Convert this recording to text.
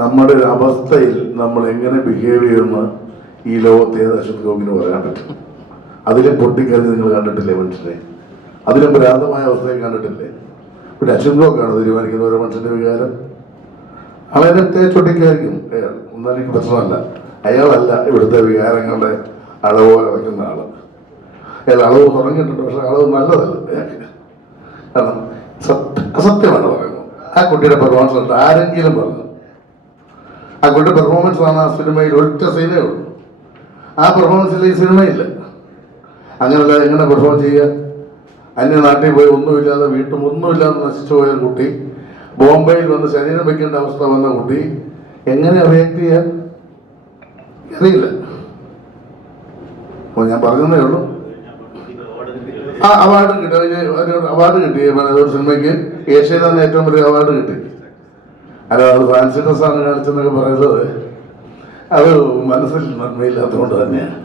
നമ്മുടെ ഒരു അവസ്ഥയിൽ നമ്മൾ എങ്ങനെ ബിഹേവ് ചെയ്യുമെന്ന് ഈ ലോകത്തെ ഏത് അശ്വത് ഗോപിന് പറയാൻ പറ്റും. അതിലും പൊട്ടിക്കരുത് നിങ്ങൾ കണ്ടിട്ടില്ലേ മനുഷ്യനെ? അതിലും പുരാതമായ അവസ്ഥയെ കണ്ടിട്ടില്ലേ? പിന്നെ അശ്വത് ഗോക്കാണ് തീരുമാനിക്കുന്ന ഓരോ മനുഷ്യന്റെ വികാരം? ആളെ തേച്ചൊട്ടിക്കായിരിക്കും അയാൾ ഒന്നും എനിക്ക് പ്രശ്നമല്ല. അയാളല്ല ഇവിടുത്തെ വികാരങ്ങളുടെ അളവ് കിടക്കുന്ന ആൾ അയാൾ അളവ് തുടങ്ങിയിട്ടുണ്ട് പക്ഷെ അളവ് നല്ലതല്ല. കാരണം സത്യ അസത്യമാണ് പറയുന്നത്. ആ കുട്ടിയുടെ പെർഫോമൻസ് ആരെങ്കിലും പറഞ്ഞു. കുട്ടിയുടെ പെർഫോമൻസ് ആണ് ആ സിനിമയിൽ ഒറ്റ സീനേ ഉള്ളൂ. ആ പെർഫോമൻസിൽ ഈ സിനിമയില്ല. അങ്ങനെയല്ല എങ്ങനെ പെർഫോം ചെയ്യുക അന്യ നാട്ടിൽ പോയി ഒന്നുമില്ലാതെ വീട്ടും ഒന്നുമില്ലാതെ നശിച്ചു പോയ കുട്ടി ബോംബെയിൽ വന്ന് ശരീരം വെക്കേണ്ട അവസ്ഥ വന്ന കുട്ടി എങ്ങനെ റിയാക്ട് ചെയ്യാൻ അറിയില്ല. അപ്പോൾ ഞാൻ പറഞ്ഞതേ ഉള്ളൂ. ആ അവാർഡ് കിട്ടി. അവാർഡ് കിട്ടി. സിനിമയ്ക്ക് ഏഷ്യയിൽ തന്നെ ഏറ്റവും വലിയ അവാർഡ് കിട്ടി. അല്ല അത് ഫ്രാൻസിനസ് ആണ് കാണിച്ചെന്നൊക്കെ പറയുന്നത്. അത് മനസ്സിൽ നന്മയില്ലാത്തതുകൊണ്ട് തന്നെയാണ്.